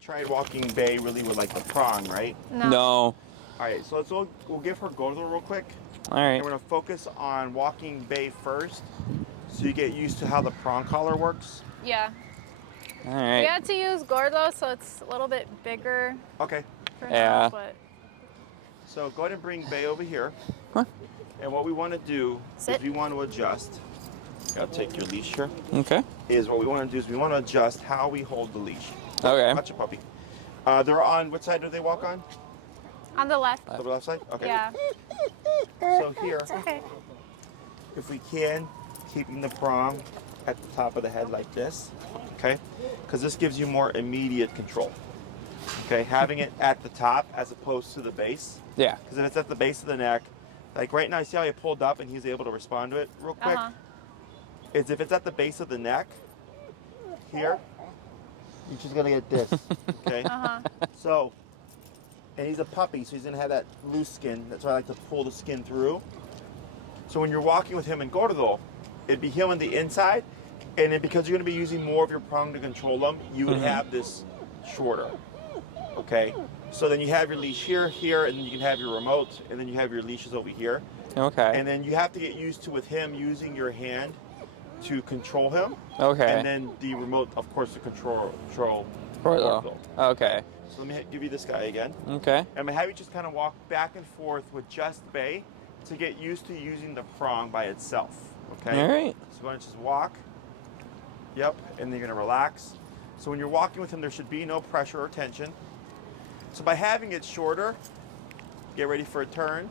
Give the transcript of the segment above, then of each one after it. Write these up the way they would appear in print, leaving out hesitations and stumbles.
Tried walking Bay really with like the prong, right? No. All right, so we'll give her Gordo real quick. All right. And we're gonna focus on walking Bay first, so you get used to how the prong collar works. Yeah. All right. We had to use Gordo, so it's a little bit bigger Okay. for Yeah. now, but So go ahead and bring Bay over here. Huh? And what we want to do Sit. is we want to adjust. I'll take your leash here. Okay. What we want to do is we want to adjust how we hold the leash. Okay. Watch it, puppy. They're on, what side do they walk on? on the left. The left side? Okay. Yeah. So here, Okay. if we can, keeping the prong at the top of the head like this, okay? Because this gives you more immediate control. Okay, having it at the top as opposed to the base. Yeah. Because if it's at the base of the neck, like right now, you see how he pulled up and he's able to respond to it real quick? Is if it's at the base of the neck, here, you're just gonna get this, okay? So, and he's a puppy, so he's gonna have that loose skin. That's why I like to pull the skin through. So when you're walking with him in Gordo, it'd be him on the inside, and then because you're gonna be using more of your prong to control him, you would have this shorter, okay? So then you have your leash here, and then you can have your remote, and then you have your leashes over here. Okay. And then you have to get used to with him using your hand to control him. Okay. And then the remote, of course, to control Gordo. Okay. So let me give you this guy again. Okay. I'm gonna have you just kind of walk back and forth with just Bay to get used to using the prong by itself. Okay. All right. So you're gonna just walk. Yep. And then you're gonna relax. So when you're walking with him, there should be no pressure or tension. So by having it shorter, get ready for a turn.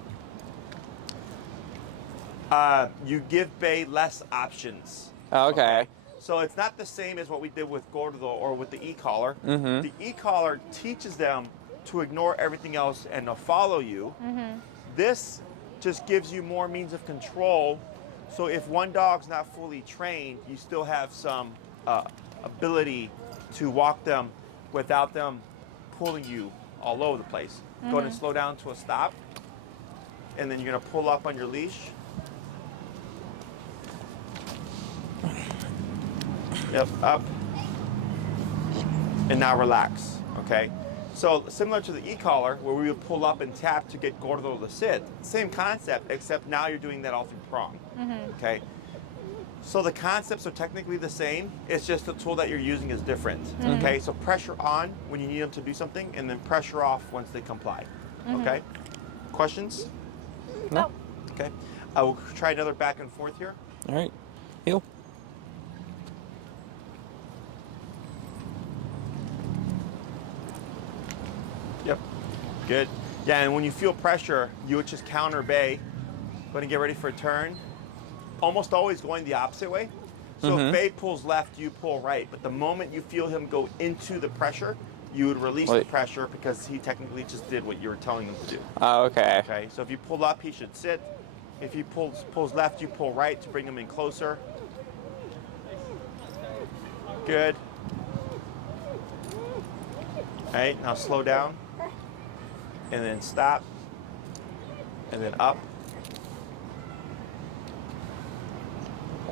You give Bay less options. Okay. So it's not the same as what we did with Gordo or with the e-collar. Mm-hmm. The e-collar teaches them to ignore everything else and to follow you. This just gives you more means of control. So if one dog's not fully trained, you still have some ability to walk them without them pulling you all over the place. Go ahead and slow down to a stop. And then you're gonna pull up on your leash. Yep, up. And now relax, okay? So similar to the e-collar, where we would pull up and tap to get Gordo to sit, same concept, except now you're doing that all through prong, okay? So the concepts are technically the same, it's just the tool that you're using is different, okay? So pressure on when you need them to do something, and then pressure off once they comply, okay? Questions? No. Okay, I will try another back and forth here. All right. Heel. Yep. Good. Yeah, and when you feel pressure, you would just counter Bay. Go ahead and get ready for a turn. Almost always going the opposite way. So if Bay pulls left, you pull right. But the moment you feel him go into the pressure, you would release the pressure because he technically just did what you were telling him to do. Okay. Okay, so if you pull up, he should sit. If he pulls left, you pull right to bring him in closer. Good. All right, now slow down. And then stop. And then up.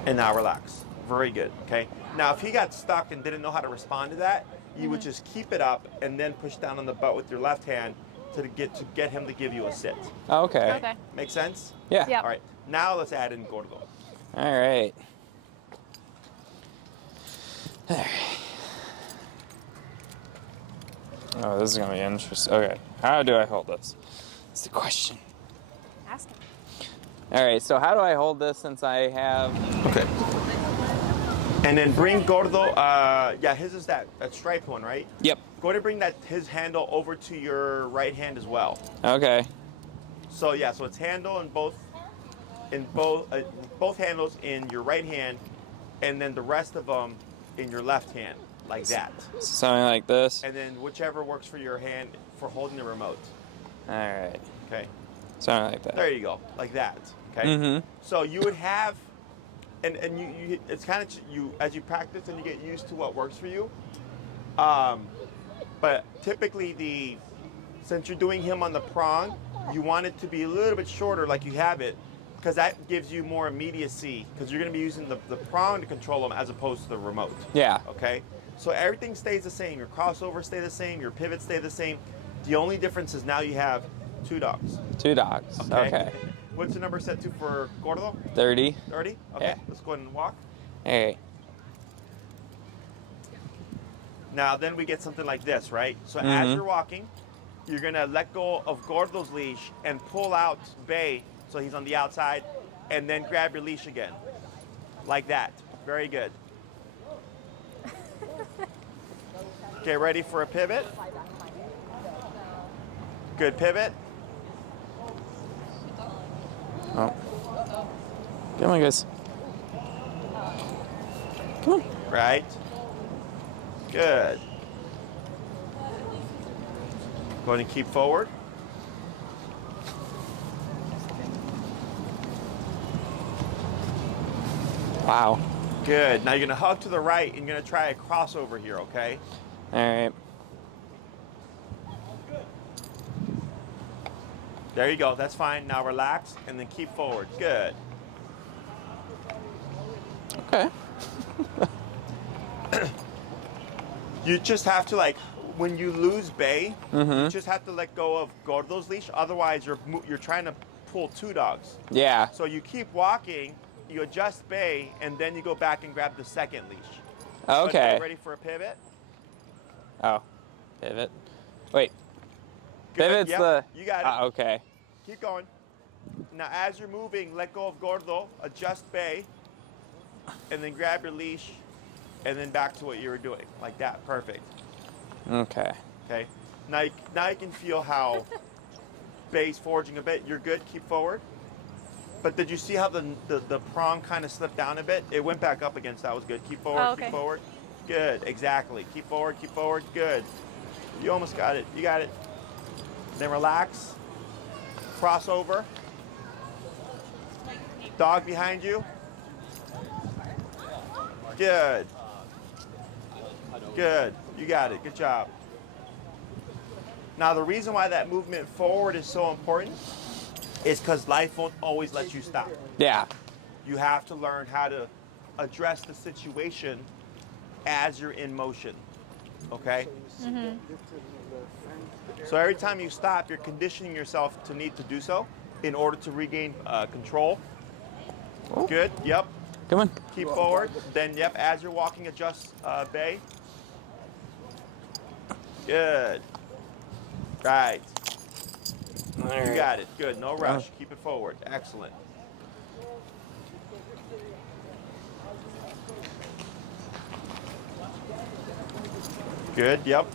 And now relax. Very good, okay? Now, if he got stuck and didn't know how to respond to that, you would just keep it up and then push down on the butt with your left hand to get him to give you a sit. Okay. Okay. Make sense? Yeah. Yep. All right, now let's add in Gordo. All right. Oh, this is gonna be interesting. Okay, how do I hold this? That's the question. Ask him. All right, so how do I hold this since I have? Okay. And then bring Gordo, yeah, his is that striped one, right? Yep. Go ahead and bring his handle over to your right hand as well. Okay. So yeah, so it's handle in both handles in your right hand, and then the rest of them in your left hand, like that. Something like this. And then whichever works for your hand for holding the remote. All right. Okay. Something like that. There you go, like that. Okay. Mm-hmm. So you would have, and you it's kind of you as you practice and you get used to what works for you. But typically since you're doing him on the prong, you want it to be a little bit shorter, like you have it, because that gives you more immediacy, because you're going to be using the prong to control them as opposed to the remote. Yeah. Okay? So everything stays the same. Your crossovers stay the same. Your pivots stay the same. The only difference is now you have 2 dogs. 2 dogs. Okay. What's the number set to for Gordo? 30. 30? Okay, Yeah. let's go ahead and walk. Hey. Now then we get something like this, right? So as you're walking, you're gonna let go of Gordo's leash and pull out Bay, so he's on the outside, and then grab your leash again. Like that. Very good. Okay, ready for a pivot? Good pivot. Oh. Come on, guys. Come on. Right. Good. Go ahead and keep forward. Wow. Good. Now you're gonna hug to the right and you're gonna try a crossover here, okay? All right. There you go. That's fine. Now relax and then keep forward. Good. Okay. You just have to, like, when you lose Bay, you just have to let go of Gordo's leash. Otherwise, you're trying to pull 2 dogs. Yeah. So you keep walking, you adjust Bay, and then you go back and grab the second leash. Okay. Ready for a pivot? Oh. Pivot. Wait. Good. Pivot's Yep, the. you got it. Okay. Keep going. Now, as you're moving, let go of Gordo, adjust Bay, and then grab your leash, and then back to what you were doing. Like that. Perfect. Okay. Okay. Now you can feel how Bay's forging a bit. You're good. Keep forward. But did you see how the prong kind of slipped down a bit? It went back up again, so that was good. Keep forward. Oh, okay. Keep forward. Good. Exactly. Keep forward. Keep forward. Good. You almost got it. You got it. Then relax. Crossover. Dog behind you. Good. Good. You got it. Good job. Now, the reason why that movement forward is so important is because life won't always let you stop. Yeah. You have to learn how to address the situation as you're in motion. Okay? So every time you stop, you're conditioning yourself to need to do so in order to regain control. Oh. Good. Yep. Come on. Keep forward. Then, yep, as you're walking, adjust Bay. Good. Right. You got it. Good. No rush. Keep it forward. Excellent. Good. Yep.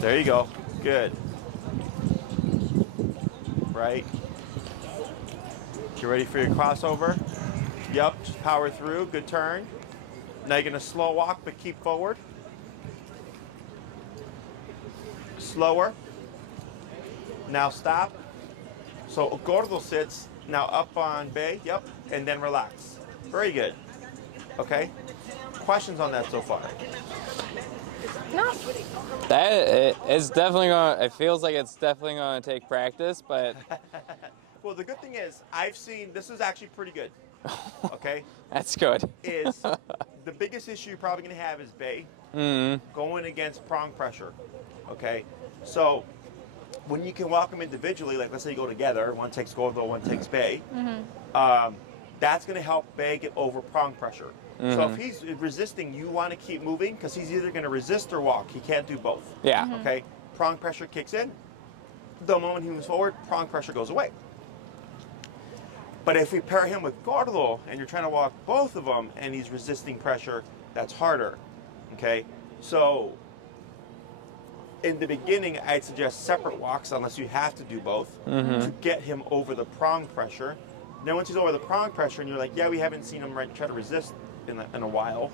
There you go. Good. Right. You ready for your crossover? Yep. Just power through. Good turn. Now you're going to slow walk, but keep forward. Slower. Now stop. So Gordo sits. Now up on Bay. Yep. And then relax. Very good. Okay. Questions on that so far? No. That is definitely going to, it feels like it's definitely going to take practice, but. Well, the good thing is I've seen, this is actually pretty good. Okay. That's good. Is the biggest issue you're probably going to have is Bay going against prong pressure. Okay. So when you can walk them individually, like let's say you go together, one takes Gordo, one takes Bay, that's going to help Bay get over prong pressure. So if he's resisting, you want to keep moving because he's either going to resist or walk. He can't do both. Yeah. Okay. Prong pressure kicks in. The moment he moves forward, prong pressure goes away. But if we pair him with Gordo and you're trying to walk both of them and he's resisting pressure, that's harder. Okay. So in the beginning, I'd suggest separate walks unless you have to do both to get him over the prong pressure. Then once he's over the prong pressure and you're like, yeah, we haven't seen him try to resist in a while,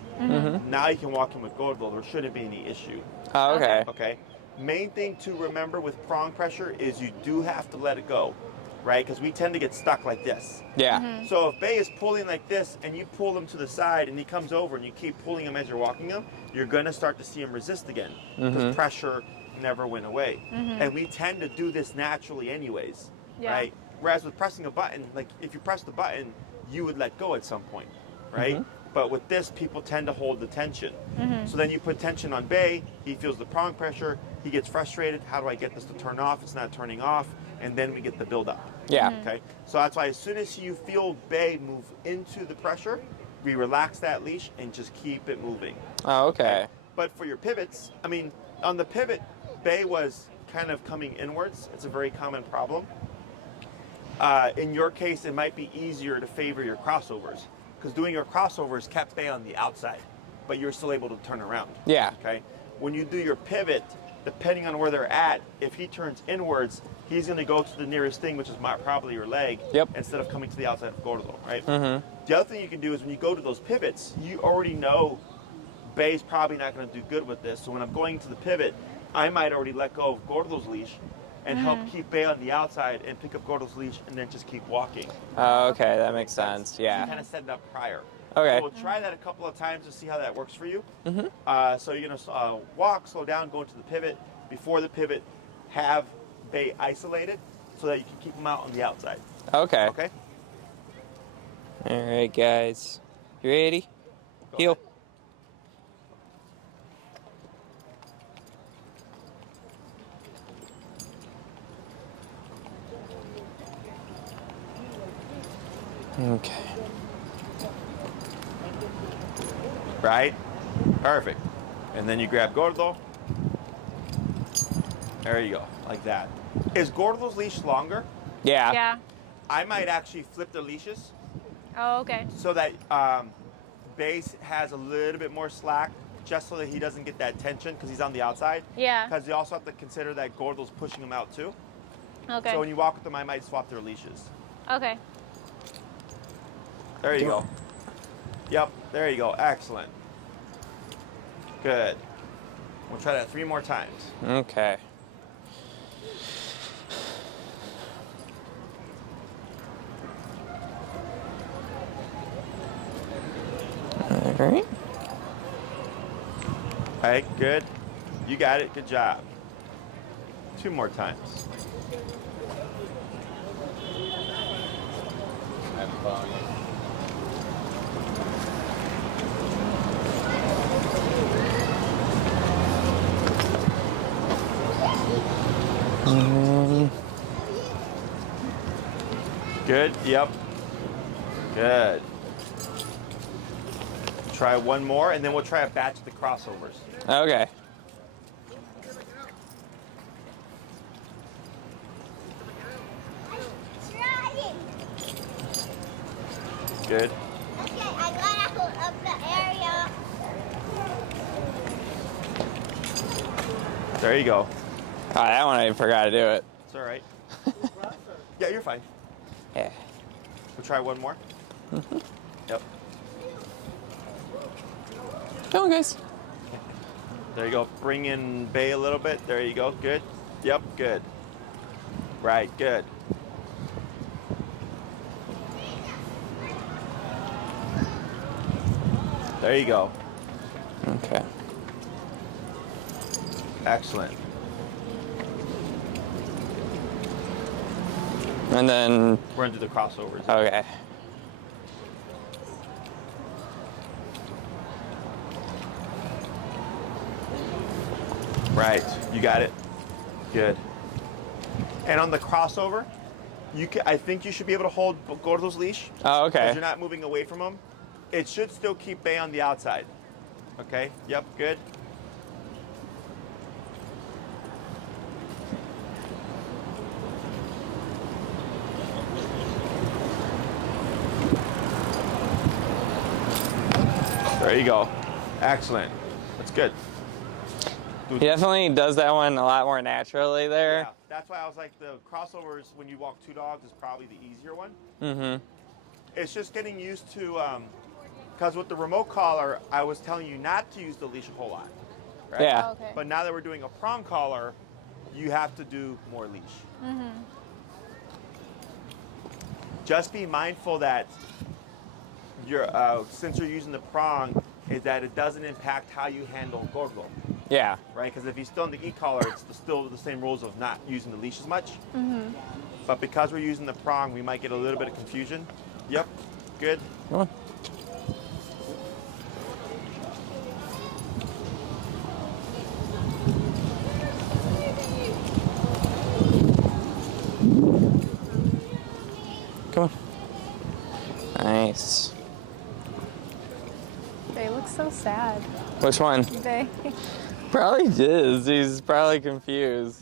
now you can walk him with Gordo. There shouldn't be any issue. Oh, okay. Okay. Main thing to remember with prong pressure is you do have to let it go, right? Because we tend to get stuck like this. Yeah. So if Bay is pulling like this and you pull him to the side and he comes over and you keep pulling him as you're walking him, you're going to start to see him resist again because pressure never went away. And we tend to do this naturally anyways, right? Whereas with pressing a button, like if you press the button, you would let go at some point, right? But with this, people tend to hold the tension. So then you put tension on Bay, he feels the prong pressure, he gets frustrated. How do I get this to turn off? It's not turning off. And then we get the buildup. Yeah. Okay. So that's why as soon as you feel Bay move into the pressure, we relax that leash and just keep it moving. Oh, okay. But for your pivots, I mean, on the pivot, Bay was kind of coming inwards. It's a very common problem. In your case, it might be easier to favor your crossovers because doing your crossovers kept Bay on the outside, but you're still able to turn around. Yeah. Okay. When you do your pivot, depending on where they're at, if he turns inwards, he's going to go to the nearest thing, which is probably your leg, instead of coming to the outside of Gordo, right? The other thing you can do is when you go to those pivots, you already know Bay's probably not going to do good with this. So when I'm going to the pivot, I might already let go of Gordo's leash and help keep Bay on the outside and pick up Gordo's leash and then just keep walking. Oh, okay, that makes sense. Yeah. So you kind of set it up prior. Okay. So we'll try that a couple of times to see how that works for you. So you're going to walk, slow down, go into the pivot. Before the pivot, have Bay isolated so that you can keep them out on the outside. Okay. Okay? All right, guys. You ready? Go Heel. ahead. Okay. Right? Perfect. And then you grab Gordo. There you go, like that. Is Gordo's leash longer? Yeah. Yeah. I might actually flip the leashes Oh, okay. so that Base has a little bit more slack, just so that he doesn't get that tension because he's on the outside. Yeah. Because you also have to consider that Gordo's pushing him out too. Okay. So when you walk with them, I might swap their leashes. Okay. There you go. Yep, there you go. Excellent. Good. We'll try that 3 more times. Okay. All right. All right, good. You got it. Good job. 2 more times. I'm following you. Good. Yep. Good. Try 1 more, and then we'll try a batch of the crossovers. Okay. Good. Okay, I got out of the area. There you go. Oh, that one I forgot to do it. It's all right. Yeah, you're fine. Yeah. We'll try 1 more. Yep. Come on, guys. There you go. Bring in Bay a little bit. There you go. Good. Yep. Good. Right. Good. There you go. Okay. Excellent. And then, We're into the crossovers. okay. Right. You got it. Good. And on the crossover, I think you should be able to hold Gordo's leash. Oh, Because okay. you're not moving away from him. It should still keep Bay on the outside. Okay. Yep. Good. There you go. Excellent. That's good. He definitely does that one a lot more naturally there. Yeah, that's why I was like, the crossovers when you walk 2 dogs is probably the easier one. Mm-hmm. It's just getting used to, because with the remote collar, I was telling you not to use the leash a whole lot. Right? Yeah. Oh, okay. But now that we're doing a prong collar, you have to do more leash. Just be mindful that since you're using the prong, is that it doesn't impact how you handle Gordo, Yeah. right? Because if he's still in the e-collar, it's still the same rules of not using the leash as much. but because we're using the prong, we might get a little bit of confusion. Yep, good. Come on. Come on. Nice. They look so sad. Which one? They. Probably is. He's probably confused.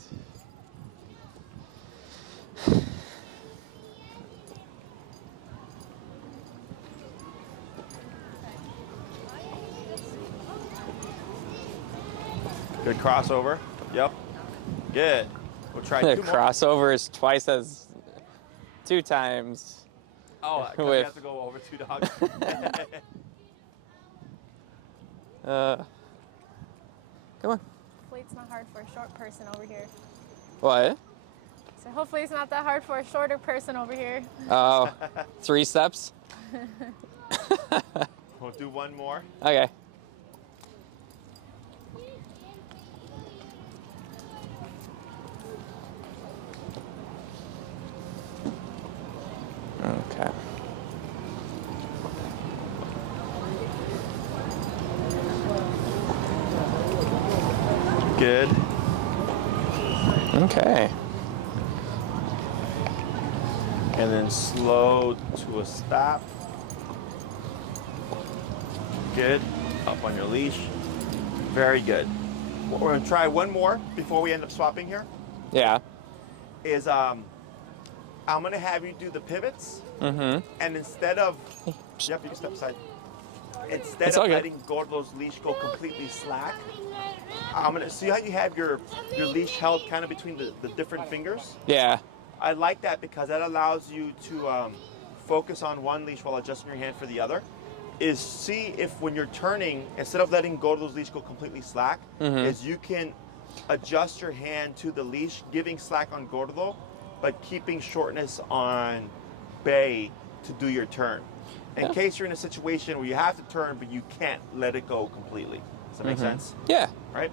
Good crossover. Yep. Good. We'll try The 2 more. crossover is two times. Oh, 'cause we have to go over 2 dogs. Come on. Hopefully it's not hard for a short person over here. What? So hopefully it's not that hard for a shorter person over here. Oh, 3 steps? We'll do 1 more. Okay. Okay. Good. Okay. And then slow to a stop. Good. Up on your leash. Very good. What we're gonna try 1 more before we end up swapping here Yeah. is I'm gonna have you do the pivots, Mm-hmm. and instead of yep, you can step aside. Instead It's of all good. letting Gordo's leash go completely slack, I'm gonna see how you have your leash held kind of between the different fingers. Yeah. I like that because that allows you to focus on one leash while adjusting your hand for the other. Is see if when you're turning, instead of letting Gordo's leash go completely slack, is you can adjust your hand to the leash, giving slack on Gordo, but keeping shortness on Bay to do your turn. In case you're in a situation where you have to turn, but you can't let it go completely. Does that make sense? Yeah. Right?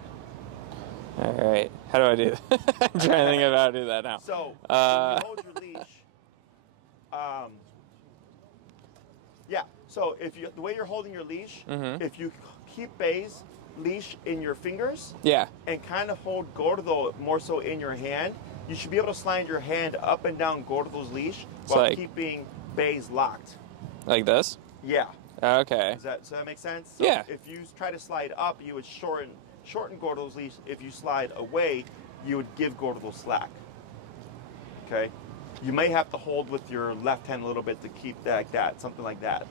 All right. How do I do that? I'm trying to think of how to do that now. So, when you hold your leash, yeah. So if you, the way you're holding your leash, if you keep Bay's leash in your fingers, Yeah. and kind of hold Gordo more so in your hand, you should be able to slide your hand up and down Gordo's leash while like- keeping Bay's locked. Like this? Yeah. Okay. Does that make sense? So Yeah. if you try to slide up, you would shorten Gordo's leash. If you slide away, you would give Gordo slack. Okay? You may have to hold with your left hand a little bit to keep that like that, something like that.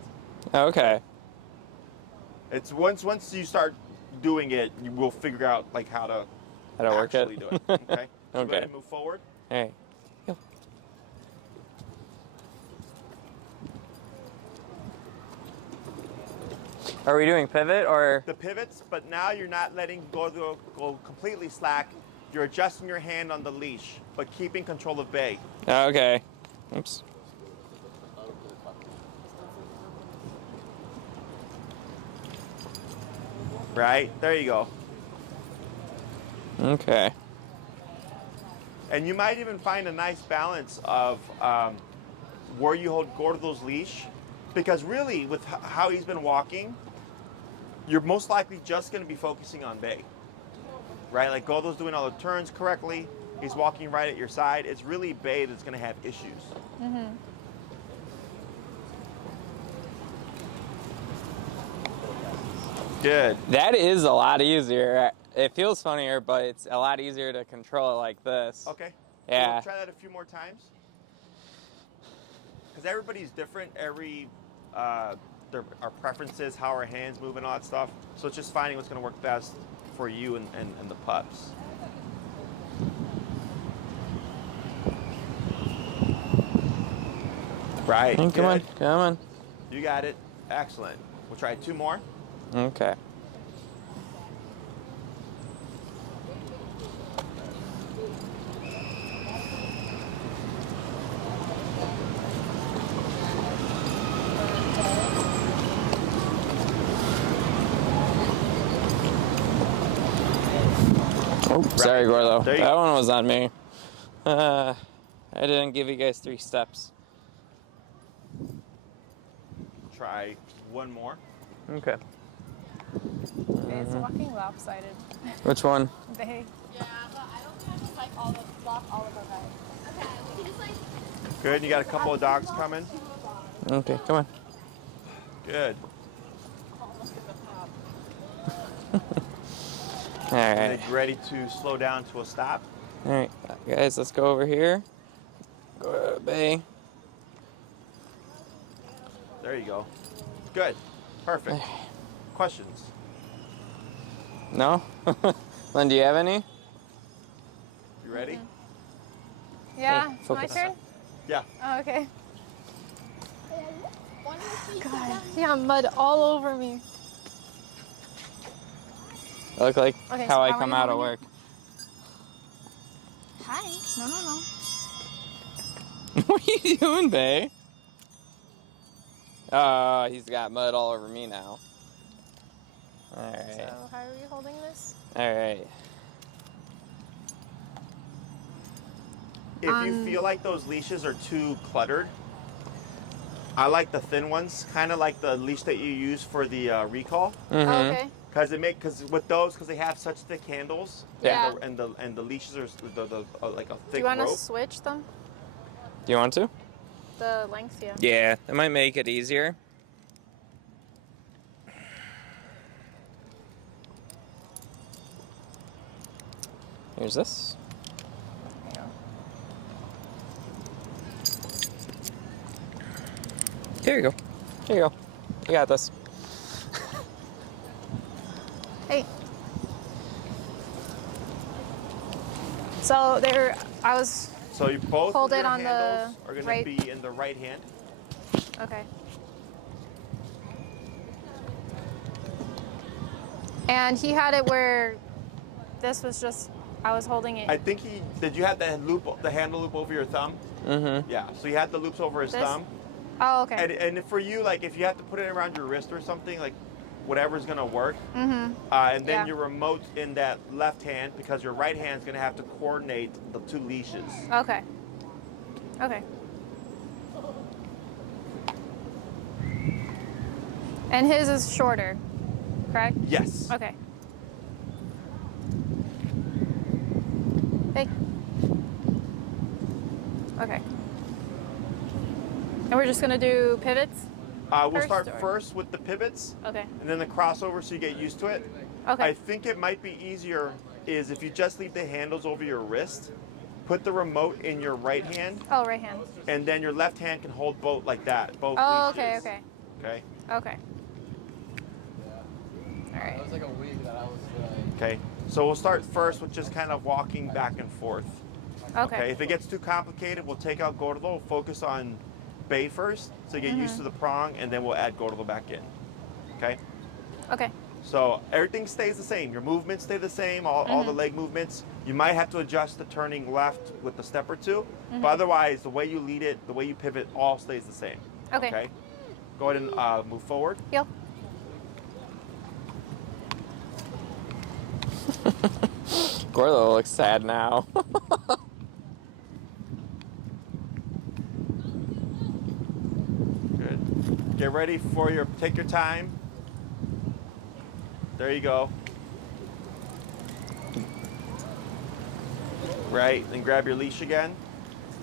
Okay. It's once you start doing it, you will figure out like how to work it? actually do it. Okay? So go Okay. ahead and move forward. All right. Go. Are we doing pivot or? The pivots, but now you're not letting Gordo go completely slack. You're adjusting your hand on the leash, but keeping control of Bay. Okay. Oops. Right? There you go. Okay. And you might even find a nice balance of where you hold Gordo's leash, because really, with how he's been walking, you're most likely just going to be focusing on Bay, right? Like Gordo's doing all the turns correctly. He's walking right at your side. It's really Bay that's going to have issues. Good. That is a lot easier. It feels funnier, but it's a lot easier to control it like this. Okay. Yeah. We'll try that a few more times. Because everybody's different. Our preferences, how our hands move, and all that stuff. So it's just finding what's going to work best for you and the pups. Right. Come on, good. come on. You got it. Excellent. We'll try 2 more. Okay. Oh, sorry, Gordo. There you That go. one was on me. All I didn't give you guys 3 steps. Try one more. Okay. Okay, it's walking lopsided. Which one? They. Yeah, but I don't think I can like block all of our guys. Okay, we can just like. Good. You got a couple of dogs coming. Okay, come on. Good. All right. Are you ready to slow down to a stop? All right, guys, let's go over here. Go to bay. There you go. Good. Perfect. Questions? No? Lynn, do you have any? You ready? Yeah, Hey, it's my focus. turn? Yeah. Oh, okay. One of the feet God, yeah, mud all over me. I look like Okay, how so I how are come you out of holding work. Hi. No. What are you doing, bae? He's got mud all over me now. All right. So how are you holding this? All right. If you feel like those leashes are too cluttered, I like the thin ones, kind of like the leash that you use for the recall. Mm-hmm. Oh, okay. Because with those, because they have such thick handles, Yeah. and the leashes are like a Do thick you want to rope. switch them? Do you want to? The length, yeah. Yeah, that might make it easier. Here's this. Here you go. Here you go. You got this. Hey. So I was, So you both Hold of it your on the handles are going right- to be in the right hand. okay. And he had it where this was just, I was holding it. I think did you have the handle loop over your thumb? Mm-hmm. Yeah. So you had the loops over his This? thumb. Oh, okay. And for you, like if you have to put it around your wrist or something, like whatever's gonna work. Mm-hmm. And then Yeah. your remote in that left hand, because your right hand's gonna have to coordinate the 2 leashes. Okay. Okay. And his is shorter, correct? Yes. Okay. Hey. Okay. And we're just gonna do pivots? We'll First, start or- first with the pivots, Okay. and then the crossover, so you get used to it. Okay. I think it might be easier is if you just leave the handles over your wrist, put the remote in your right hand, Oh, right hand. and then your left hand can hold both like that, both Oh, leashes. okay, okay. Okay. Okay. All right. That was like a week that I was like. Okay. So we'll start first with just kind of walking back and forth. Okay. If it gets too complicated, we'll take out Gordo. We'll focus on Bay first, so you get used to the prong, and then we'll add Gordo back in. Okay? Okay. So everything stays the same. Your movements stay the same, all the leg movements. You might have to adjust the turning left with a step or two, but otherwise, the way you lead it, the way you pivot, all stays the same. Okay. Go ahead and move forward. Yep. Gordo looks sad now. Good. Get ready for take your time. There you go. Right, then grab your leash again,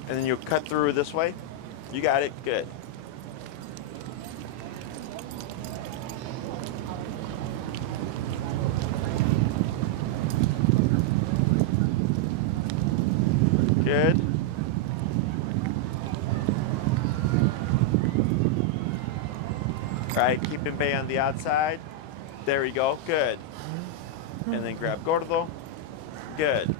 and then you'll cut through this way. You got it, good. Good. Right, keep him bay on the outside. There you go, good. And then grab Gordo. Good.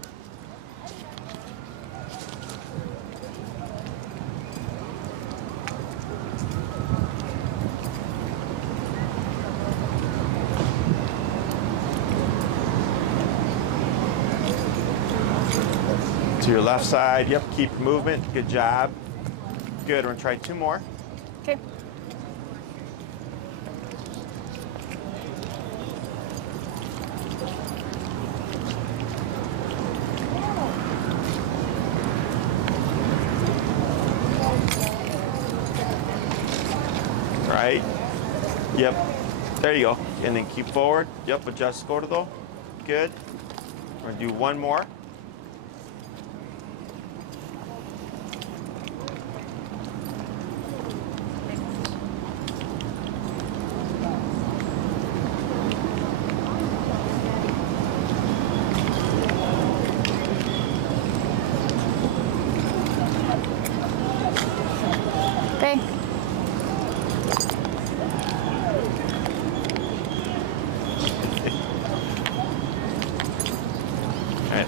To your left side, yep, keep movement, good job. Good, we're gonna try 2 more. Okay. There you go. And then keep forward. Yep, adjust Gordo. Good. We're gonna do one more. Okay. All right.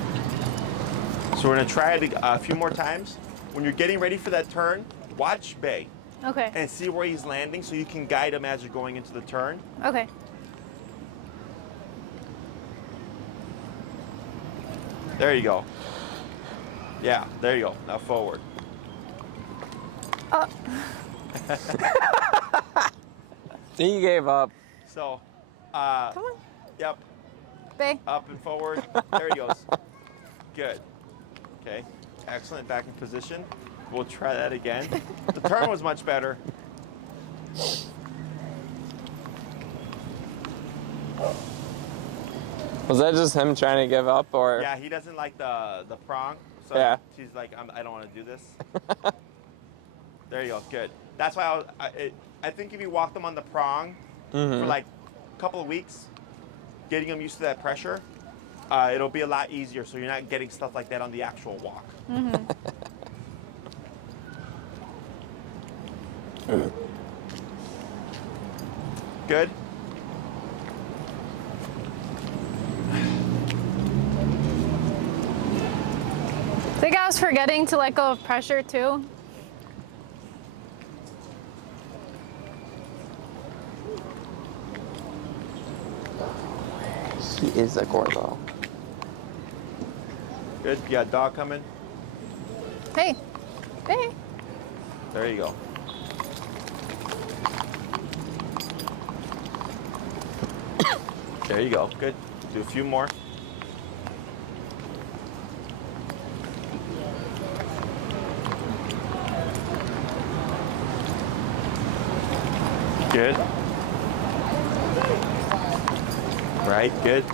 So we're gonna try it a few more times. When you're getting ready for that turn, watch Bay Okay. and see where he's landing so you can guide him as you're going into the turn. Okay. There you go. Yeah, there you go. Now forward. Oh. He gave up. So, Come on. yep, Bay. up and forward. There he goes. Good. Okay, excellent. Back in position. We'll try that again. The turn was much better. Was that just him trying to give up, or? Yeah, he doesn't like the prong. So Yeah. he's like, I don't want to do this. There you go. Good. That's why I think if you walk them on the prong for like a couple of weeks, getting them used to that pressure, it'll be a lot easier. So you're not getting stuff like that on the actual walk. Good. I think I was forgetting to let go of pressure too. He is a Gordo. Good. You got dog coming. Hey. Bay. There you go. There you go. Good. Do a few more. Good. Right, good.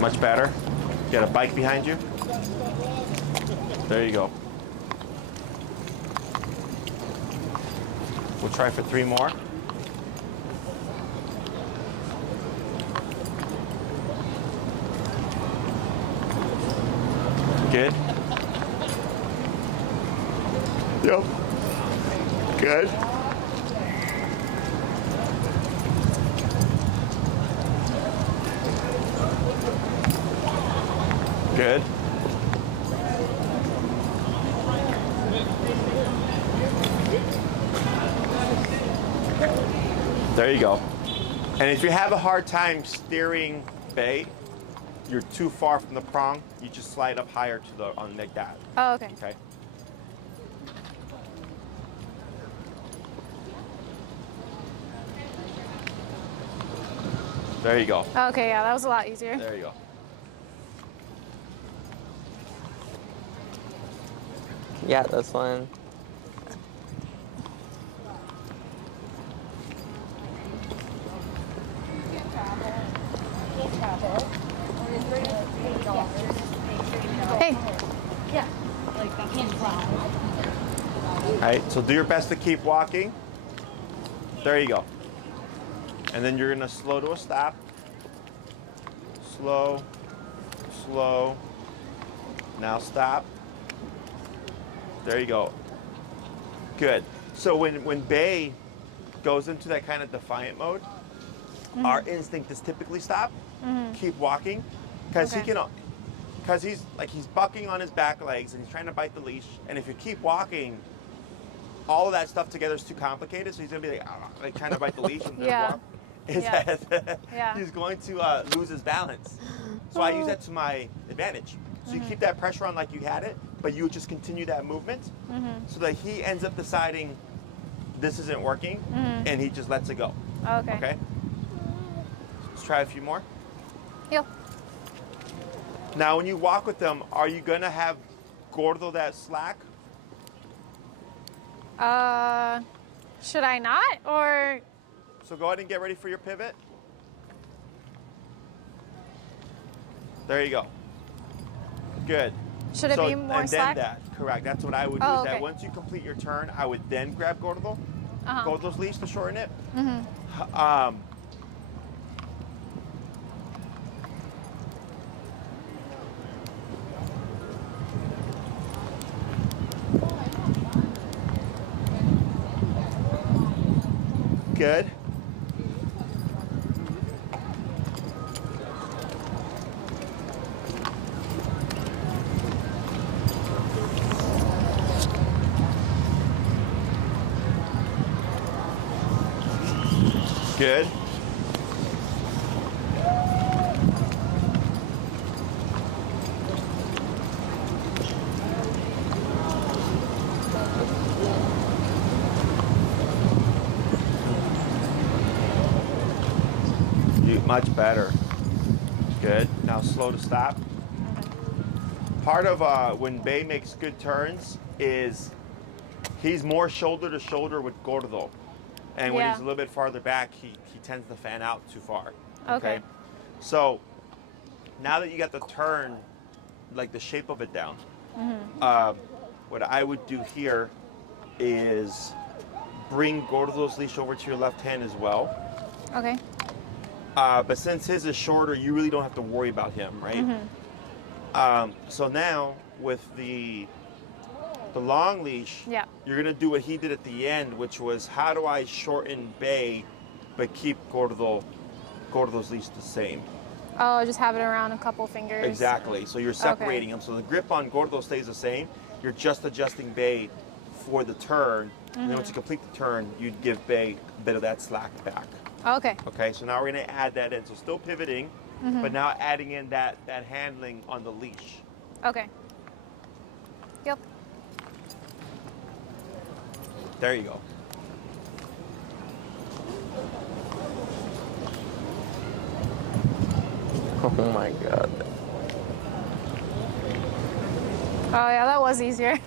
Much better. Got a bike behind you. There you go. We'll try for 3 more. Good. Yep. Good. Good. There you go. And if you have a hard time steering Bay, you're too far from the prong, you just slide up higher to the like that. Oh, okay. Okay. There you go. Okay, yeah, that was a lot easier. There you go. Yeah, this one. Hey. All right, so do your best to keep walking. There you go. And then you're gonna slow to a stop. Slow, slow. Now stop. There you go. Good. So when Bay goes into that kind of defiant mode, our instinct is typically stop, keep walking, because he can, because he's bucking on his back legs and he's trying to bite the leash. And if you keep walking, all of that stuff together is too complicated. So he's gonna be like trying to bite the leash and then Yeah. walk. Yeah. He's going to lose his balance. So I use that to my advantage. So you keep that pressure on like you had it, but you just continue that movement so that he ends up deciding this isn't working and he just lets it go. Okay. Okay? So try a few more. Yep. Now, when you walk with them, are you gonna have Gordo that slack? Should I not? Or So go ahead and get ready for your pivot. There you go. Good. should it be more and slack? then that, correct. That's what I would do. Oh, Is that okay. once you complete your turn, I would then grab Gordo, Uh-huh. Gordo's leash to shorten it. Good. Good. Much better. Good. Now slow to stop. Part of when Bay makes good turns is he's more shoulder to shoulder with Gordo. And when he's a little bit farther back, he tends to fan out too far. Okay. So now that you got the turn, like the shape of it down, what I would do here is bring Gordo's leash over to your left hand as well. Okay. But since his is shorter, you really don't have to worry about him, right? So now with the long leash, you're gonna do what he did at the end, which was how do I shorten Bay, but keep Gordo's leash the same? Oh, just have it around a couple fingers. Exactly. So you're separating them. So the grip on Gordo stays the same. You're just adjusting Bay for the turn, and then once you complete the turn, you'd give Bay a bit of that slack back. Okay. Okay, so now we're gonna add that in. So still pivoting, but now adding in that handling on the leash. Okay. Yep. There you go. Oh my god. Oh yeah, that was easier.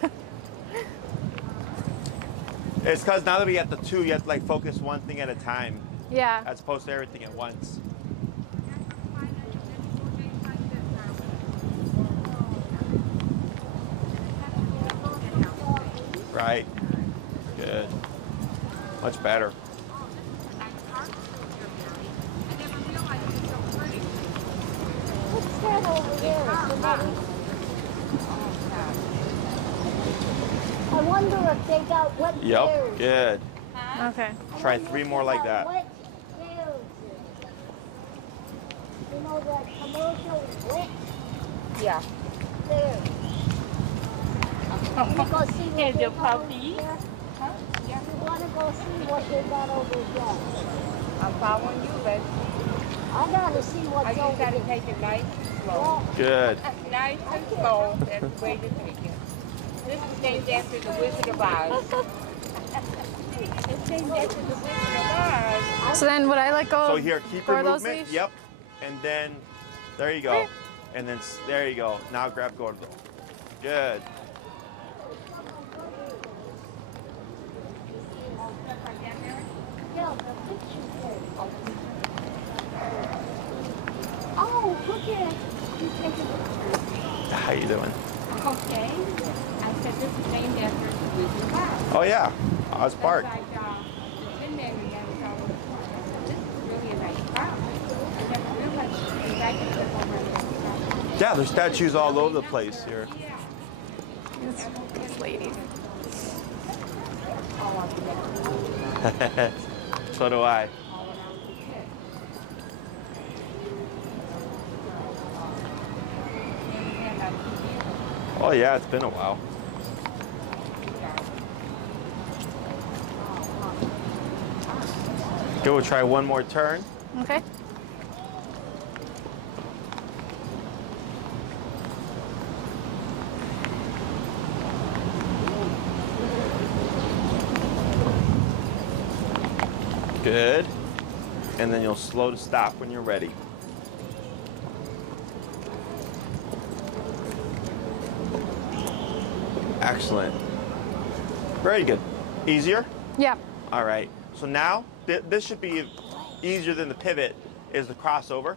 It's because now that we got the two, you have to like focus one thing at a time, Yeah. as opposed to everything at once. Right. Good. Much better. What's that over there? Somebody? I wonder if they got wet Yep. bears. Good. Okay. Try 3 more like that. Wet bears. You know that commercial wet Yeah. bears. You go see what they the got puppy. over there? Huh? Yeah. You want to go see what they got over there? I'm following you, but I gotta see I what's just over gotta there. take it nice and slow. Well, Good. Nice and slow. That's the way to take it. This is named after the Wizard of Oz. It's named after the Wizard of Oz. So then would I let go So of here, keep your Gordo's movement. leash? Yep. And then, there you go. And then, there you go. Now grab Gordo. Good. yeah, the picture there. Oh, look at it. You take a How you doing? Okay. I said this is named after the Wizard of Oz. Oh yeah, Oz Park. Like, the Tin Man again, so this is really a nice park. I never realized the dragon took over. Yeah, there's statues all over the place here. This lady. So do I. Oh yeah, it's been a while. Okay, we'll try one more turn. Okay. Good. And then you'll slow to stop when you're ready. Excellent. Very good. Easier? Yep. All right. So now, this should be easier than the pivot, is the crossover.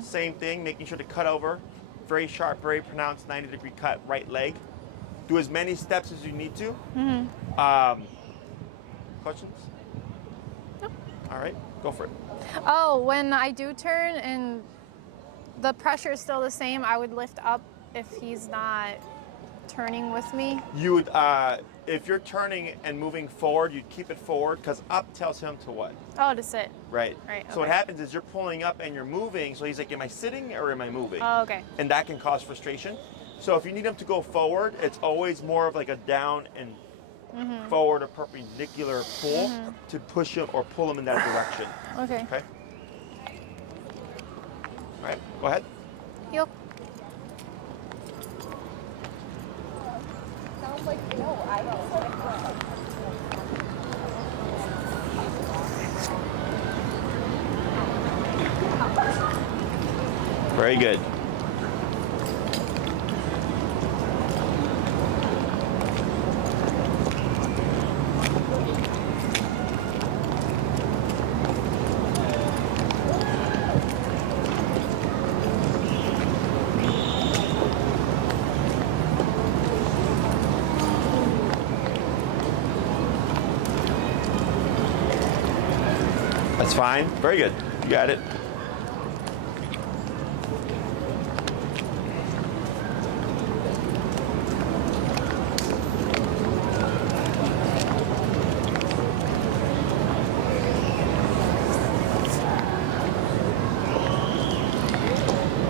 Same thing, making sure to cut over. Very sharp, very pronounced 90-degree cut, right leg. Do as many steps as you need to. Questions? No. All right, go for it. Oh, when I do turn and the pressure is still the same, I would lift up if he's not turning with me. You would, if you're turning and moving forward, you'd keep it forward, because up tells him to what? Oh, to sit. Right. Right, So what okay. happens is you're pulling up and you're moving, so he's like, am I sitting or am I moving? Oh, okay. And that can cause frustration. So if you need him to go forward, it's always more of like a down and forward or perpendicular pull to push him or pull him in that direction. Okay. Okay? All right, go ahead. Yep. Sounds like no, I don't like that. Very good. That's fine. Very good. You got it.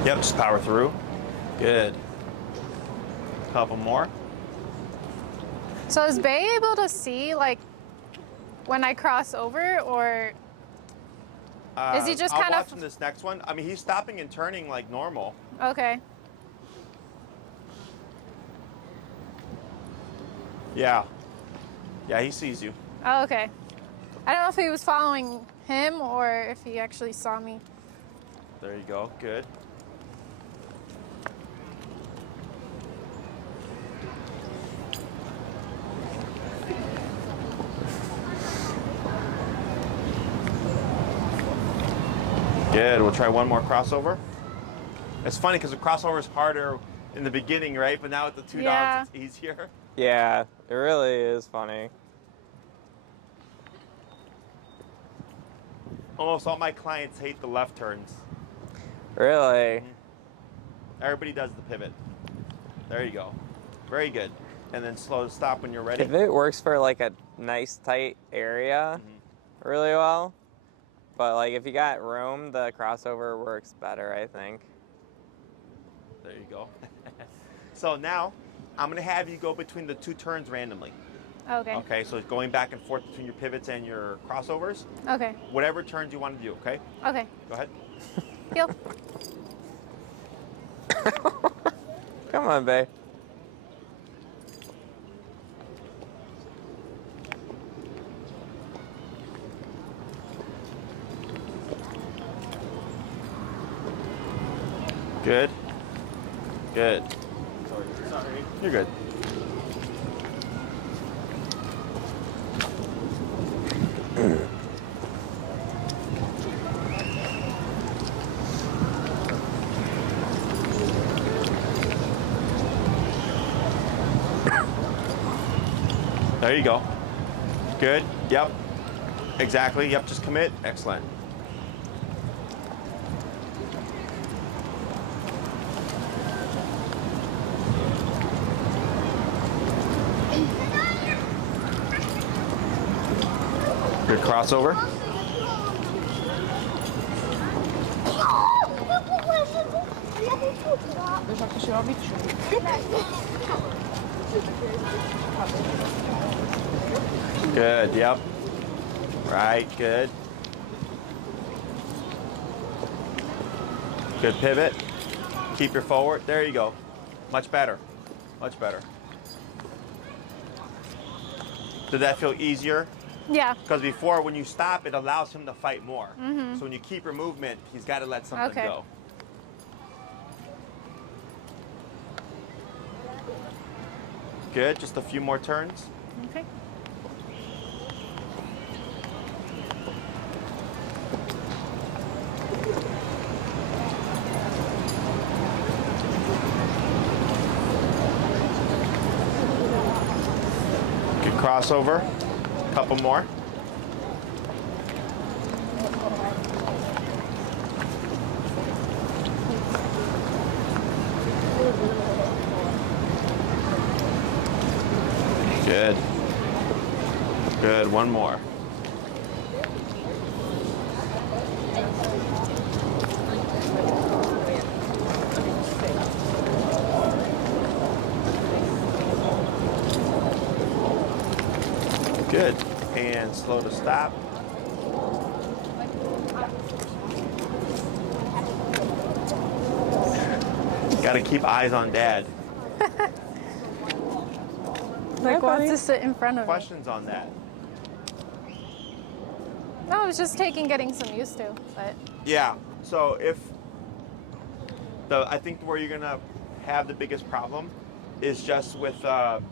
Yep, just power through. Good. Couple more. So is Bay able to see, like, when I cross over, or is he just I'll kind watch of... him this next one. I mean, he's stopping and turning like normal. Okay. Yeah. Yeah, he sees you. Oh, okay. I don't know if he was following him or if he actually saw me. There you go. Good. Good. We'll try one more crossover. It's funny because the crossover is harder in the beginning, right? But now with the two Yeah. dogs, it's easier. Yeah, it really is funny. Almost all my clients hate the left turns. Really. Everybody does the pivot. There you go. Very good. And then slow to stop when you're ready. If it works for like a nice tight area really well, but like if you got room, the crossover works better, I think. There you go. So now, I'm going to have you go between the two turns randomly. Okay. Okay, so it's going back and forth between your pivots and your crossovers. Okay. Whatever turns you want to do, okay? Okay. Go ahead. Yep. Come on, babe. Good. Good. Sorry. You're good. There you go. Good. Yep. Exactly. Yep. Just commit. Excellent. Good crossover. Good, yep. Right, good. Good pivot. Keep your forward. There you go. Much better. Much better. Did that feel easier Yeah. Because before, when you stop, it allows him to fight more. So when you keep your movement, he's got to let something Okay. go. Good. Just a few more turns. Okay. Good crossover. Couple more. Good. Good. One more. Good. And slow to stop. Got to keep eyes on Dad. Like wants to sit in front of me. Questions on that? No, it was just getting some used to, but Yeah. So I think where you're gonna have the biggest problem is just with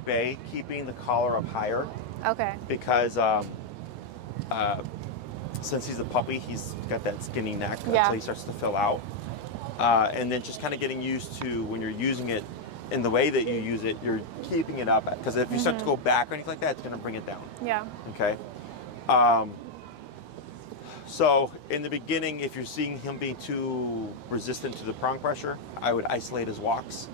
Bay keeping the collar up higher, okay. because since he's a puppy, he's got that skinny neck Yeah. until he starts to fill out, and then just kind of getting used to when you're using it in the way that you use it, you're keeping it up, because if you start to go back or anything like that, it's gonna bring it down. Yeah. Okay. So in the beginning, if you're seeing him being too resistant to the prong pressure, I would isolate his walks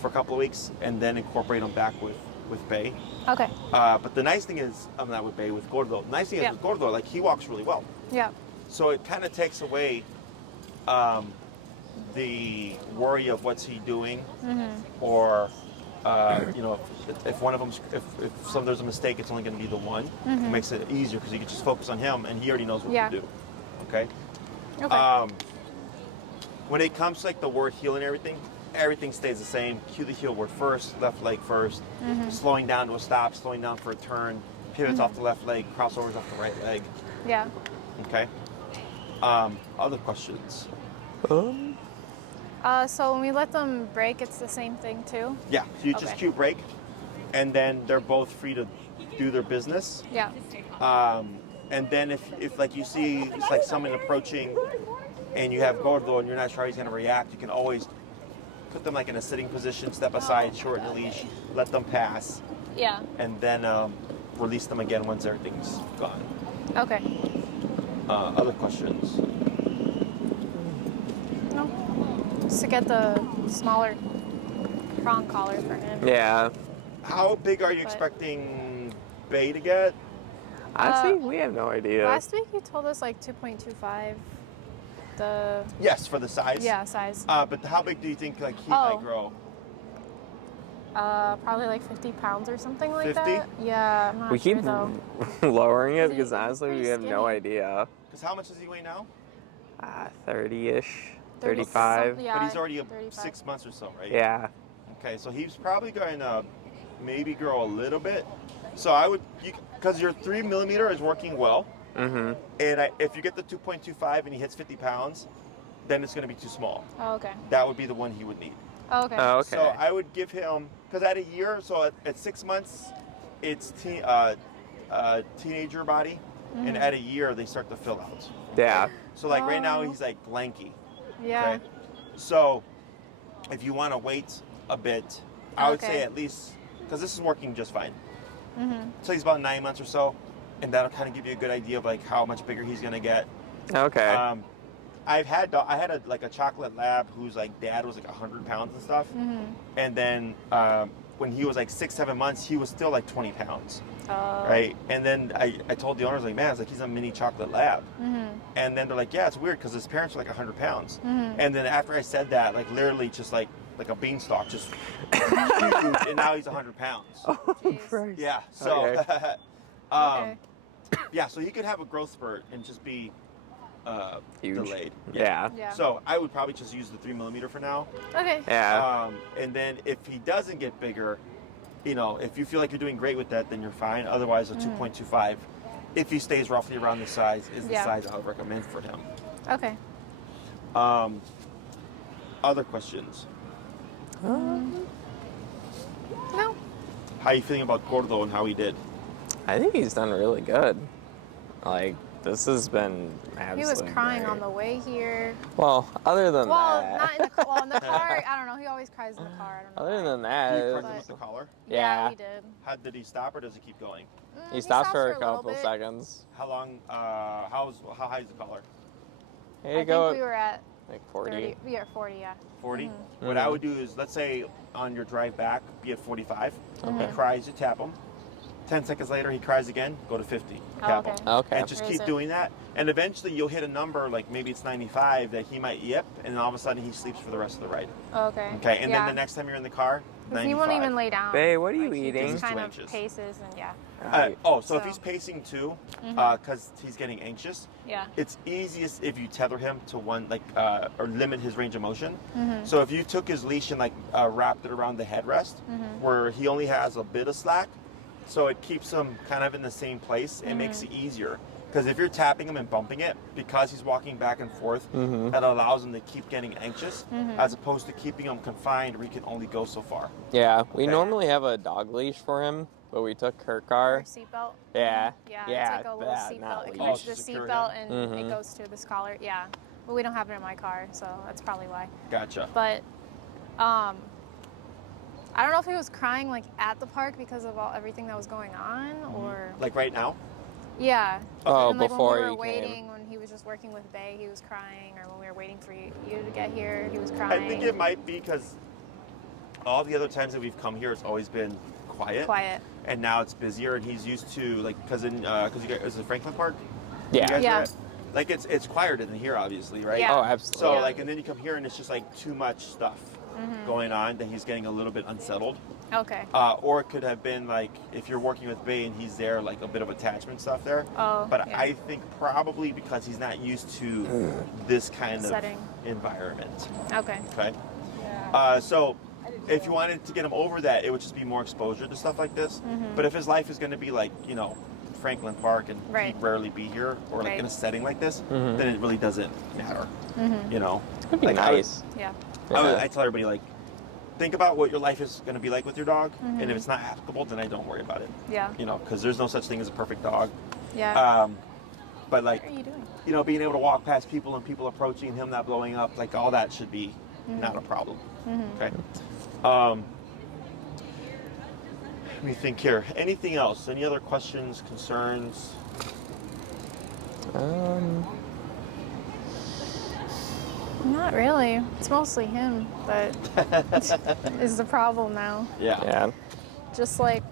for a couple of weeks and then incorporate them back with Bay. Okay. But the nice thing is, I'm not with Bay, with Gordo. The nice thing is with Gordo, like he walks really well. Yeah. So it kind of takes away the worry of what's he doing, or if one of them, if there's a mistake, it's only going to be the one. It makes it easier because you can just focus on him, and he already knows what to do. Okay. Okay. When it comes to like the word heel and everything stays the same. Cue the heel word first, left leg first, slowing down to a stop, slowing down for a turn, pivots off the left leg, crossovers off the right leg. Yeah. Okay. Other questions? So when we let them break, it's the same thing too? Yeah, so you just Okay. cue break, and then they're both free to do their business. Yeah. And then if like you see it's like someone approaching and you have Gordo and you're not sure how he's going to react, you can always put them like in a sitting position, step aside, shorten the leash, let them pass, Yeah. and then release them again once everything's gone. Okay. Other questions? No. Just to get the smaller prong collar for him. Yeah. How big are you expecting Bay to get? Honestly, we have no idea. Last week you told us like 2.25. The Yes, for the size. size. But how big do you think like he might grow? Probably like 50 pounds or something like 50? that. Yeah, I'm not We sure keep though. lowering it He's because honestly, we pretty have no skinny. idea. Because how much does he weigh now? 30-ish, 30 35. some- yeah, But he's already 35. 6 months or so, right? Yeah. Okay, so he's probably going to maybe grow a little bit. So I would, because your 3 millimeter is working well, Mm-hmm. and if you get the 2.25 and he hits 50 pounds, then it's going to be too small. Oh, okay. That would be the one he would need. Oh, okay. Oh, okay. So I would give him, because at a year, so at 6 months, it's teenager body, and at a year they start to fill out. Yeah. So like right now Oh. he's like blanky. Yeah. Okay. So if you want to wait a bit, I would say Okay. at least, because this is working just fine. Mm-hmm. So he's about 9 months or so, and that'll kind of give you a good idea of like how much bigger he's gonna get. Okay. I had a chocolate lab whose like dad was like 100 pounds and stuff, and then when he was like 6-7 months, he was still like 20 pounds, right? And then I told the owners like, man, it's like he's a mini chocolate lab, and then they're like, yeah, it's weird because his parents are like 100 pounds, and then after I said that, like literally just like a beanstalk, just huge, and now he's 100 pounds. Jeez. Yeah, so Okay. Okay. yeah, so he could have a growth spurt and just be Huge. delayed. Yeah. Yeah. So I would probably just use the 3 millimeter for now. Okay. Yeah. And then if he doesn't get bigger, if you feel like you're doing great with that, then you're fine. Otherwise, a 2.25 if he stays roughly around the size, is the Yeah. size I would recommend for him. Okay. Other questions? No. How are you feeling about Gordo and how he did? I think he's done really good. Like, this has been absolutely He was crying great. on the way here. Well, other than Well, that. not in the well in the car. I don't know. He always cries in the car. I don't know. Other why. than that, Did it you was- correct him with the collar? Yeah. we did. How did he stop or does he keep going? he stops for a little couple bit. seconds. How long? How high is the collar? Here I you go. think we were at like 40. 30. We were at 40. Yeah. 40. Mm-hmm. What I would do is, let's say on your drive back, be at 45. Okay. He cries, you tap him. 10 seconds later, he cries again. Go to 50. Oh, Tap okay. him. Okay. And just Raise keep it. doing that. And eventually, you'll hit a number like maybe it's 95 that he might yip, and then all of a sudden he sleeps for the rest of the ride. Oh, okay. Okay. And yeah. then the next time you're in the car, 'Cause 95. he won't even lay down. Babe, what are you Like, he eating? just kind of Too anxious. paces and yeah. So if So- he's pacing too, Mhm. because he's getting anxious, Yeah. it's easiest if you tether him to one, like, or limit his range of motion. Mhm. So if you took his leash and like wrapped it around the headrest, Mhm. where he only has a bit of slack, so it keeps him kind of in the same place. It makes it easier. Because if you're tapping him and bumping it, because he's walking back and forth, that allows him to keep getting anxious, as opposed to keeping him confined where he can only go so far. Yeah, we Okay. normally have a dog leash for him, but we took her car. Or seatbelt. Yeah. Yeah. Yeah, It's like a little that, seatbelt. not It leash. connects Oh, to the to secure seatbelt him? and it Mhm. goes to this collar. Yeah. But we don't have it in my car, so that's probably why. Gotcha. But I don't know if he was crying like at the park because of everything that was going on, or Like right now? yeah. Oh, And like before when we were you waiting, came. when he was just working with Bay, he was crying, or when we were waiting for you to get here, he was crying. I think it might be because all the other times that we've come here, it's always been quiet. Quiet. And now it's busier, and he's used to, like, because you guys, is it Franklin Park? Yeah. You guys Yeah. are at? Like, it's quieter than here, obviously, right? Yeah. Oh, absolutely. So, Yeah. like, and then you come here, and it's just, like, too much stuff going on that he's getting a little bit unsettled. Okay. Or it could have been, like, if you're working with Bay and he's there, like, a bit of attachment stuff there. Oh, But yeah. I think probably because he's not used to this kind Setting. of environment. Okay. Okay? So if you wanted to get him over that, it would just be more exposure to stuff like this. But if his life is going to be like, you know, Franklin Park and Right. he'd rarely be here, or like Right. in a setting like this, then it really doesn't matter. You know? It'd be Like, nice. Yeah. Yeah. I tell everybody, like, think about what your life is going to be like with your dog, and if it's not applicable, then I don't worry about it. Yeah. You know, because there's no such thing as a perfect dog. Yeah. But like, What are you doing? you know, being able to walk past people and people approaching him, not blowing up, like all that should be not a problem. Okay. Let me think here. Anything else? Any other questions, concerns? Not really. It's mostly him that is the problem now. Yeah. Yeah. Just like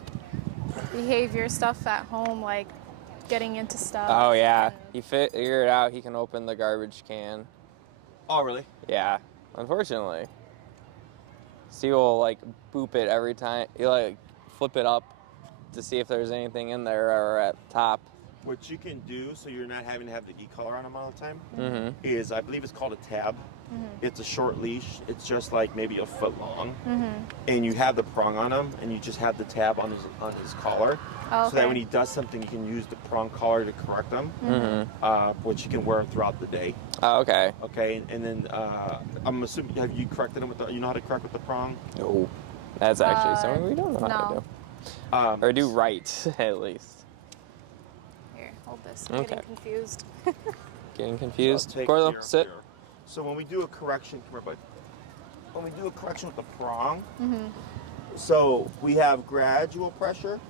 behavior stuff at home, like getting into stuff. Oh, yeah. and- He figured out he can open the garbage can. Oh, really? Yeah. Unfortunately. So you'll, like, boop it every time. You, like, flip it up to see if there's anything in there or at the top. What you can do, so you're not having to have the e-collar on him all the time, Mm-hmm. is I believe it's called a tab. It's a short leash. It's just like maybe a foot long, and you have the prong on him, and you just have the tab on his collar, Oh, so that okay. when he does something, you can use the prong collar to correct him, which you can wear throughout the day. Oh, okay. Okay, and then I'm assuming, have you corrected him with the? You know how to correct with the prong? No. That's actually something we don't know how to no. do. Or do right, at least. Here, hold this. I'm Okay. getting confused. Getting I'll confused? take Gordo, here, sit. here. So when we do a correction, come here, bud. When we do a correction with the prong, so we have gradual pressure,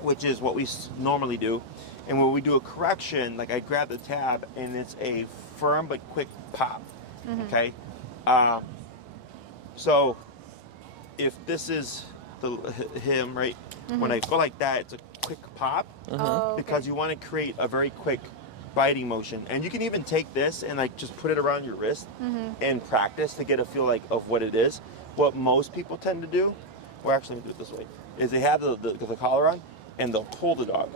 which is what we normally do. And when we do a correction, like I grab the tab and it's a firm but quick pop. Okay? So if this is him, right? When I go like that, it's a quick pop Oh, okay. because you want to create a very quick biting motion. And you can even take this and like just put it around your wrist and practice to get a feel like of what it is. What most people tend to do, well actually let me do it this way, is they have the collar on and they'll pull the dog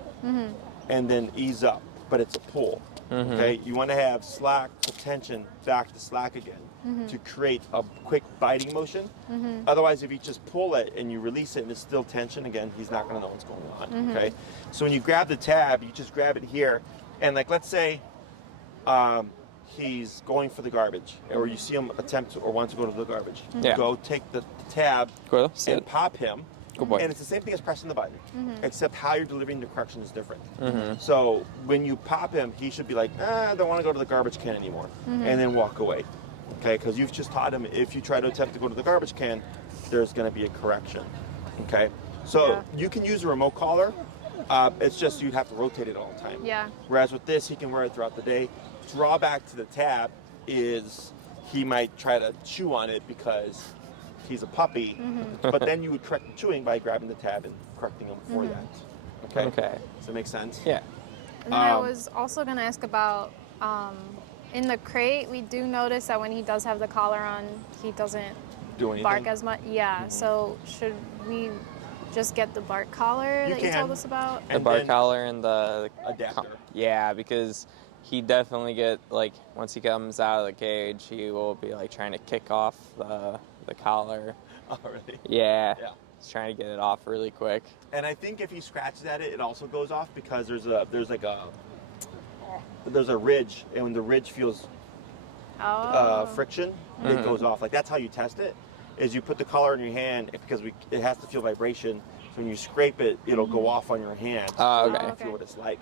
and then ease up, but it's a pull. Okay, you want to have slack to tension back to slack again to create a quick biting motion. Otherwise, if you just pull it and you release it and it's still tension, again, he's not going to know what's going on. Okay, so when you grab the tab, you just grab it here, and like let's say he's going for the garbage, or you see him attempt or want to go to the garbage. Yeah. Go take the tab Gordo, and sit. pop him. Good boy. And it's the same thing as pressing the button, except how you're delivering the correction is different. So when you pop him, he should be like, I don't want to go to the garbage can anymore, and then walk away. Okay, because you've just taught him if you try to attempt to go to the garbage can, there's going to be a correction. Okay, so you can use a remote collar. It's just you'd have to rotate it all the time. Yeah. Whereas with this, he can wear it throughout the day. Drawback to the tab is he might try to chew on it because he's a puppy, but then you would correct the chewing by grabbing the tab and correcting him for that. Okay? Okay. Does that make sense? Yeah. And then I was also going to ask about in the crate, we do notice that when he does have the collar on, he doesn't Do anything? bark as much. Yeah, so should we just get the bark collar You that you can. told us about? The And bar then collar and the adapter. Yeah, because he definitely get like once he comes out of the cage, he will be like trying to kick off the collar. Oh, really? Yeah. Yeah. He's trying to get it off really quick. And I think if he scratches at it, it also goes off because there's a ridge, and when the ridge feels friction, it goes off. Like that's how you test it. Is you put the collar in your hand because it has to feel vibration. So when you scrape it, it'll go off on your hand. Oh, So you okay. can feel what it's like.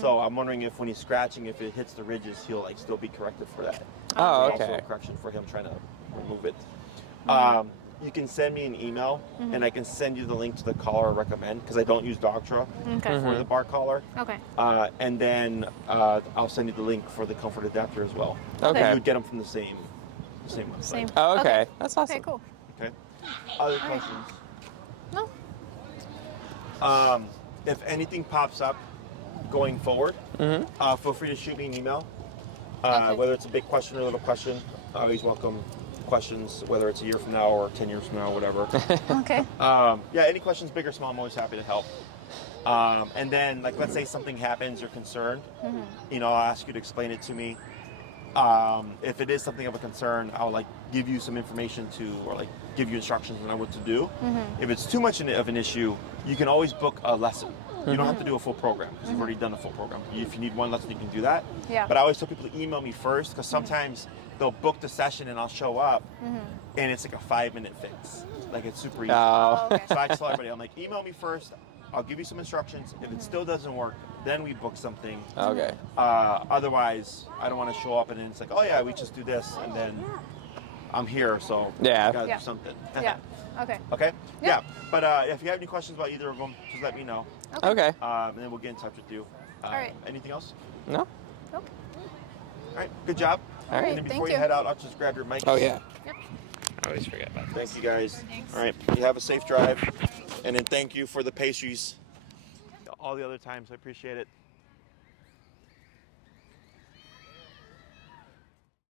So I'm wondering if when he's scratching, if it hits the ridges, he'll like still be corrected for that. Oh, Also okay. a correction for him trying to remove it. You can send me an email, and I can send you the link to the collar I recommend because I don't use Dogtra Okay. for the bar collar. Okay. And then I'll send you the link for the comfort adapter as well. Okay. You would get them from the same website. Same. Oh, okay. That's awesome. Okay, cool. Okay. Other questions? No. If anything pops up going forward, feel free to shoot me an email. Whether it's a big question or a little question, I always welcome questions, whether it's a year from now or 10 years from now, whatever. Okay. Yeah, any questions, big or small, I'm always happy to help. And then, like, let's say something happens, you're concerned, I'll ask you to explain it to me. If it is something of a concern, I'll like give you some information or like give you instructions on what to do. If it's too much of an issue, you can always book a lesson. You don't have to do a full program because you've already done a full program. If you need one lesson, you can do that. Yeah. But I always tell people to email me first because sometimes they'll book the session and I'll show up and it's like a 5-minute fix. Like it's super easy. Oh. Okay. So I tell everybody, I'm like, email me first. I'll give you some instructions. If it still doesn't work, then we book something. Okay. Otherwise, I don't want to show up and then it's like, oh yeah, we just do this, and then I'm here, so Yeah. you gotta Yeah. do something. Yeah. Okay. Okay? Yeah. Yeah. But if you have any questions about either of them, just let me know, Okay. and then we'll get in touch with you. All right. Anything else? No? Nope. All right. Good job. All right. And then Thank before you you. head out, I'll just grab your mic. Oh yeah. Yep. I always forget about that. Thank you guys. All right. You have a safe drive, and then thank you for the pastries all the other times. I appreciate it.